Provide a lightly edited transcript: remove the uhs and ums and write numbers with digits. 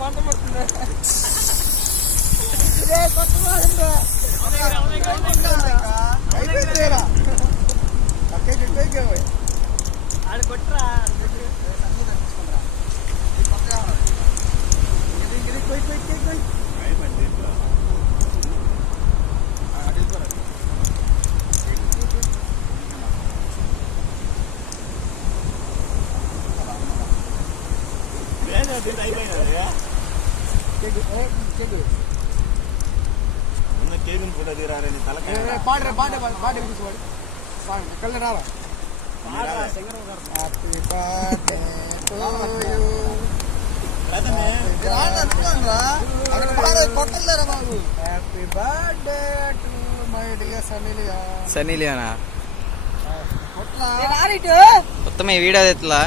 మంట పడుతుంది. పాడరా పాట పాట వినిపించబడి కళ్ళు రారా. Happy birthday to you. Happy birthday to my dear Saniliya. సనీలియానా మొత్తం ఈ వీడియో ఎట్లా